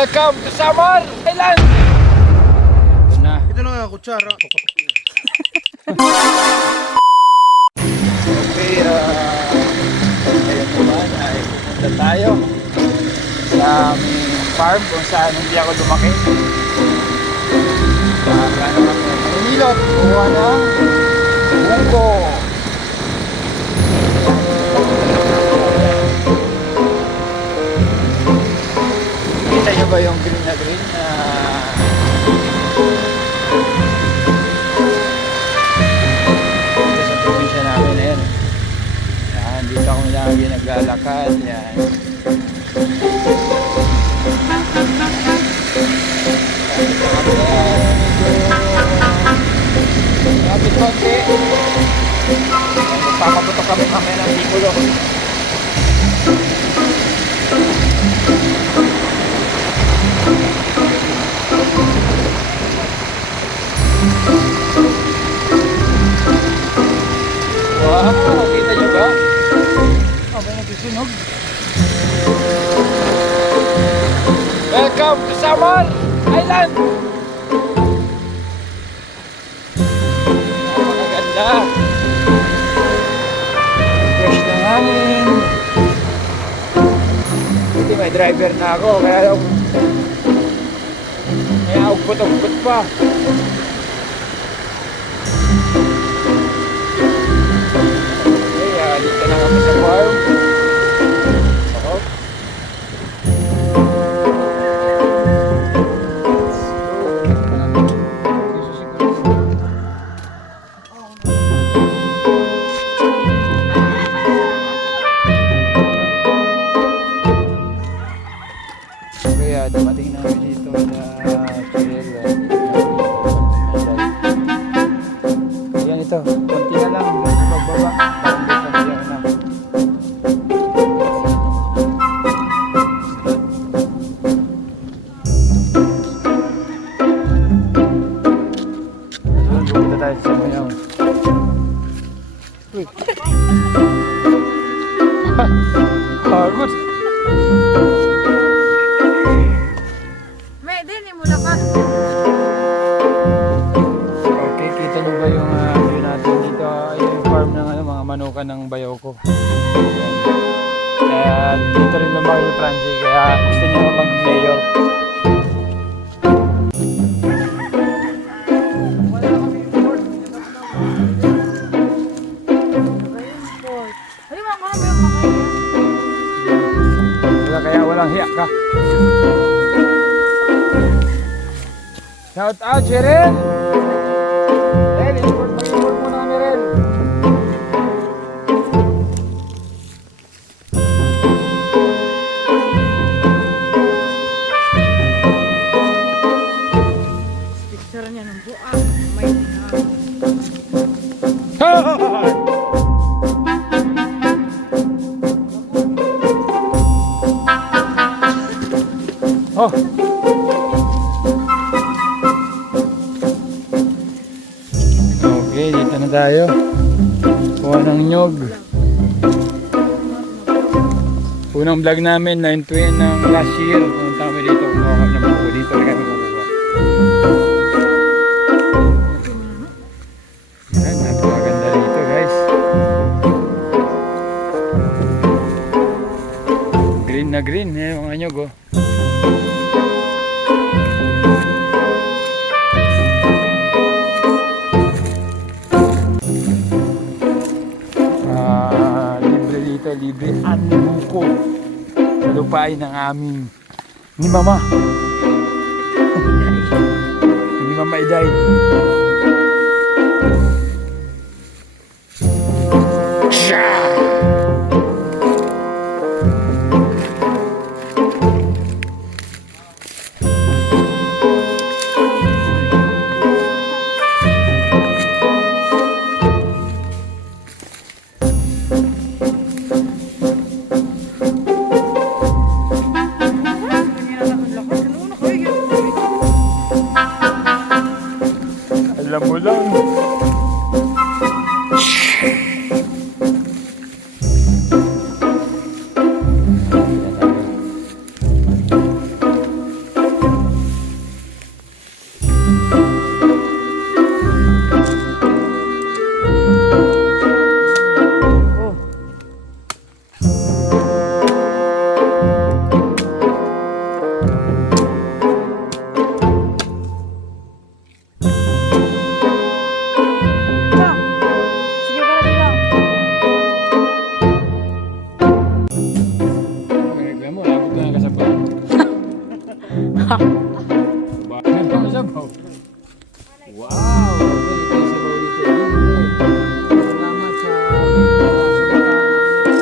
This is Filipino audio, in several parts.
Welcome to Samar Island! Ito na. Ito lang ang kutsara. Okay, ngayon naman ay pupunta tayo sa aming farm kung saan hindi ako lumaki. Para naman manilot, kuha ng bungko. Kita nyo ba yung green na green na dito sa probinsya namin na yan? Yan, dito ako lagi naglalakad. Yan. Kapit konti. Magpapabuto kami mamaya ng Piccolo. Wow, kita nyo ba? May nagsusunog. Welcome to Samar Island! Napakaganda. Fresh na hangin. Hindi, may driver na ako, kaya yung may augpot-augpot pa. Dito na kami sa farm. Sarap. Kaya dumating namin dito sa Chile. Ayan ito, konti na lang pagbaba. Pupunta tayo sa Mayaw. Uy. Pagod. May din, mula ka. Okay, kita nyo ba yung view natin dito? Yung farm ng mga manukan ng bayaw ko. Kaya dito rin lumaki yung Francie. Kaya gusto niya mag-mayor. Kaya walang hiyak ka. Shout out, Cheryl! Ren, mag-import mo na kami, Ren. Picture niya ng buang. May tinawag. Oh. Okay, dito na tayo. Kuha ng nyog. Unang vlog namin, 9/20 ng last year. Pumunta kami dito. Kuha kami ng buko. Dito na kami kukuha. Yan, napakaganda dito, guys. Green na green. Yan, mga nyog, oh. Libre ang buko sa lupain ng aming ni Mama. Ni Mama Iday. Alam mo lang. Sabaw. Wow! Ito yung sabaw dito. Salamat sa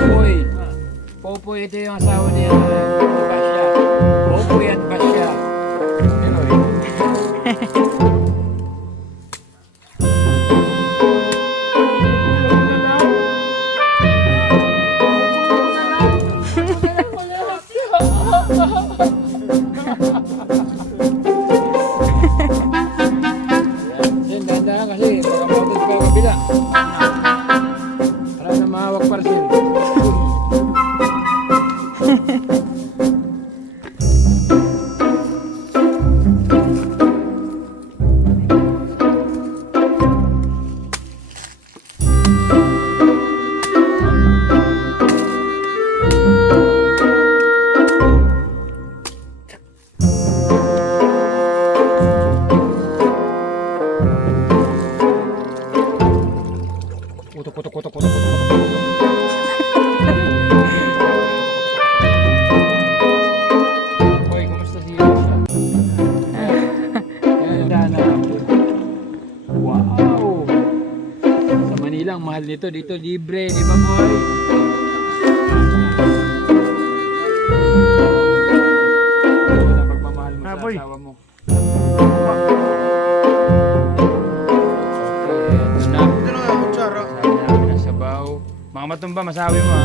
Popoy. Popoy, ito yung asawa niya. Basya. Popoy at Basya. Sin, dahan-dahan kasi baka mautot ka yung kabila. Para na mahawak parcel. Kutok. Boy, kumusta si Yosha? Wow! Sa Manila, ang mahal nito. Dito, libre. Di ba, boy? Ano na pagmamahal mo sa asawa mo? Mga matumba, masabi mo ha.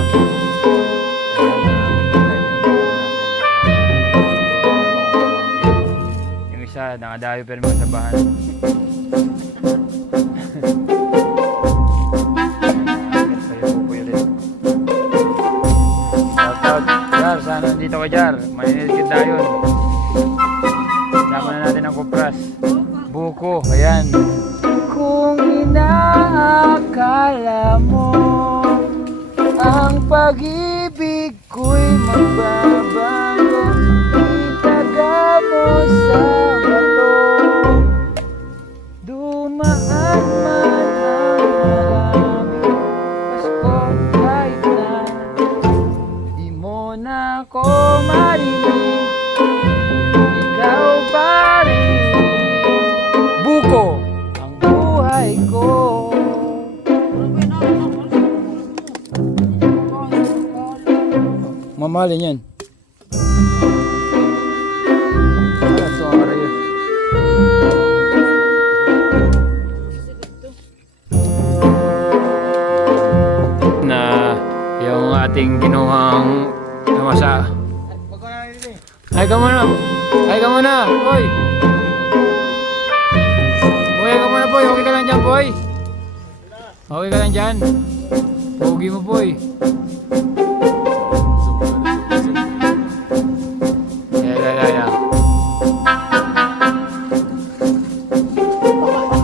Yung isa, nakadayo pero mga sabahan. Shoutout, Jar, sana nandito ka Jar. Maninit kita yun. Sama na natin ang kupras. Buko, ayan. Kung inaakala mo ang pag-ibig ko'y magbabago, itaga mo sa bato. Dumaan man ang maraming pasko kahit na di mo na ako marinig, ikaw pa rin. Buko ang buhay ko. Mamahalin yan. Ito ang arayo. Na yung ating kinuhang namasa. Ay ka muna. Ay ka muna. Boy. Boy, ay ka muna boy. Okay ka lang dyan boy. Okay ka lang dyan. Pogi mo boy.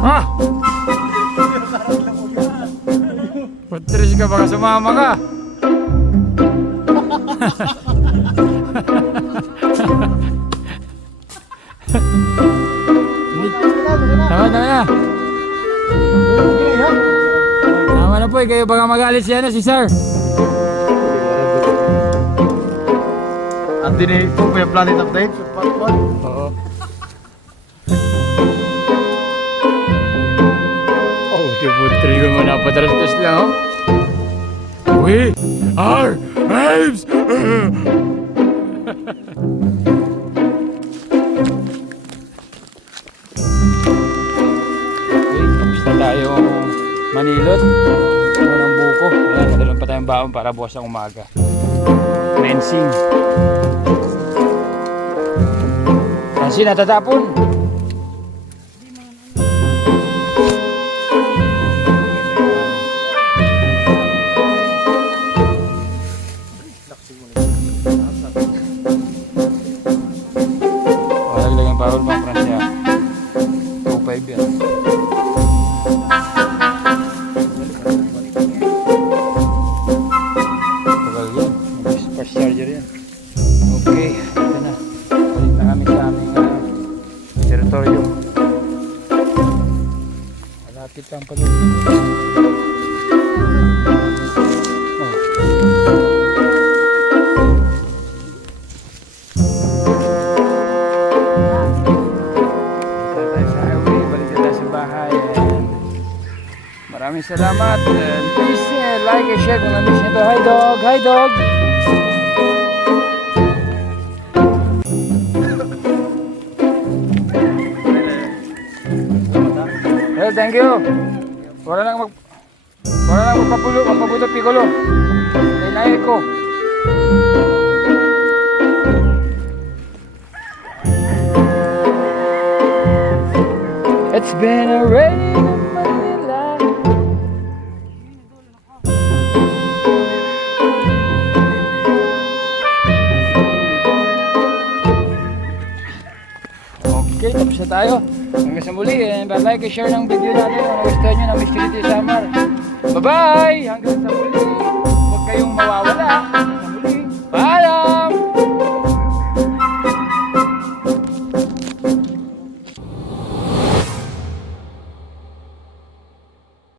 Ah! Patris ka, baka sumama ka. Tama na. Tama na po, kayo baka magalit siya na si Sir. At din po may planet update sa part 1. Oo. Oh, di po trigo mo na padrastas lang, oh. We are babes! Okay, tapos na tayo manilot. Unang buko. Ayan, nadalon pa tayong baon para bukas ang umaga. Mensing. Nancy, natatapon. Laglag ang parol mga Fransya. 2.5 yan. Tagal yan. Fast charger yan. Okay, ito na. Balik na kami sa aming teritoryo. Malapit lang pala. Maraming salamat. And please like and share kung na-miss nyo to. Hi dog! Hi dog! Well, thank you. Wala nang magpaputo pikulo. Nainay ko. It's been a rain in Manila. Okay, tapos na tayo. Hanggang sa muli, like and share ng video natin kung nagustuhan nyo ng Miss Trinity Samar. Bye-bye! Hanggang sa muli, huwag kayong mawawala.